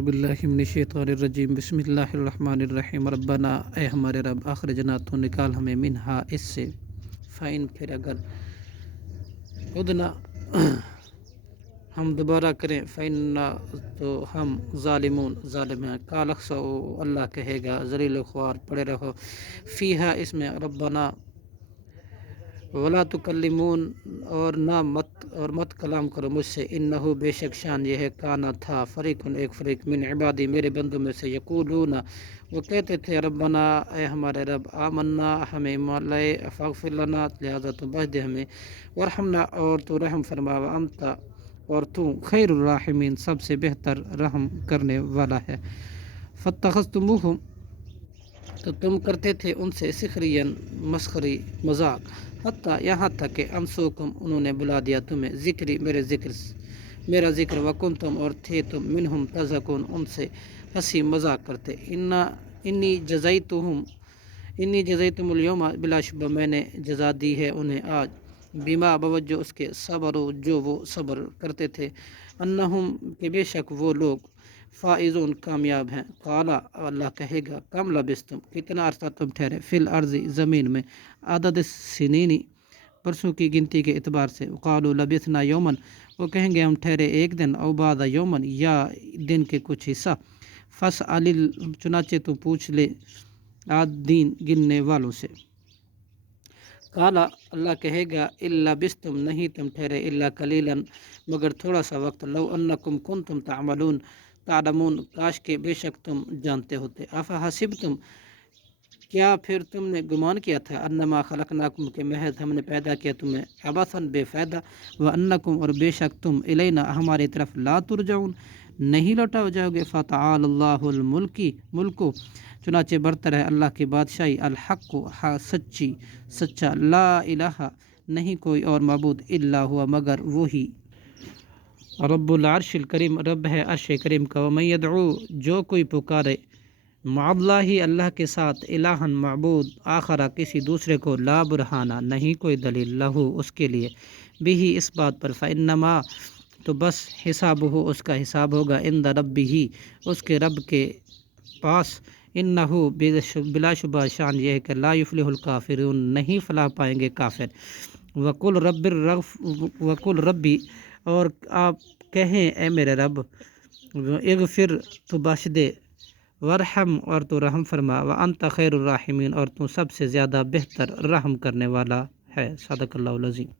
باللہ من الشیطان الرجیم بسم اللہ الرحمن الرحیم ربنا اے ہمارے رب اخرجنا تو نکال ہمیں منہا اس سے فائن پھر اگر ادنا ہم دوبارہ کریں فائننا تو ہم ظالمون ظالم ہیں قال اخسؤ اللہ کہے گا ذلیل و خوار پڑے رہو فیہا اس میں ربنا ولا تکلمون اور مت کلام کرو مجھ سے انہو بے شک شان یہ ہے کانا تھا فریقن ایک فریق من عبادی میرے بندوں میں سے یقولون وہ کہتے تھے ربنا اے ہمارے رب آمنا ہمیں ایمان لائے فاغفر لنا لہذا تو بخش دے ہمیں ورحمنا اور تو رحم فرما وانت اور تو خیر الراحمین سب سے بہتر رحم کرنے والا ہے فاتخذتموہم تو تم کرتے تھے ان سے سخرین مسخری مذاق حتیٰ یہاں تک کہ انسوکم انہوں نے بلا دیا تمہیں ذکری میرا ذکر وکنتم اور تھے تم منہم تضحکون ان سے ہنسی مذاق کرتے انی جزیتم اليوم بلا شبہ میں نے جزا دی ہے انہیں آج بما بوجہ اس کے صبروا جو وہ صبر کرتے تھے انہم کہ بے شک وہ لوگ فائزون کامیاب ہیں قالا اللہ کہے گا کم لبستم کتنا عرصہ تم ٹھہرے فی الارض زمین میں عدد السنین برسوں کی گنتی کے اعتبار سے قالوا لبثنا یومن وہ کہیں گے ہم ٹھہرے ایک دن او بعد یومن یا دن کے کچھ حصہ فاسأل چنانچہ تو پوچھ لے عادین گننے والوں سے قالا اللہ کہے گا الا بستم نہیں تم ٹھہرے الا قلیلا مگر تھوڑا سا وقت لو انکم کنتم تعلمون کاش کے بے شک تم جانتے ہوتے افحسبتم کیا پھر تم نے گمان کیا تھا انما خلقناکم کہ محض ہم نے پیدا کیا تمہیں عبثا بے فائدہ وانکم اور بے شک تم الینا ہماری طرف لا ترجعون نہیں لوٹا جاؤ گے فتعال اللہ ملکو چنانچہ برتر ہے اللہ کی بادشاہی الحق سچا لا الہ نہیں کوئی اور معبود الا ہوا مگر وہی رب العرش الکریم رب ہے عرش کریم کا ومن یدعو جو کوئی پکارے مع اللہ کے ساتھ الہن معبود آخرہ کسی دوسرے کو لا برہانہ نہیں کوئی دلیل لہو اس کے لیے بھی اس بات پر فانما تو بس حسابہ اس کا حساب ہوگا عند ربہ اس کے رب کے پاس انہو بلا شبہ شان یہ ہے کہ لا یفلح الکافرون نہیں فلاح پائیں گے کافر وقل ربی اور آپ کہیں اے میرے رب اغفر تو بخش دے ورحم اور تو رحم فرما وانت خیر الراحمین اور تو سب سے زیادہ بہتر رحم کرنے والا ہے صدق اللہ العظیم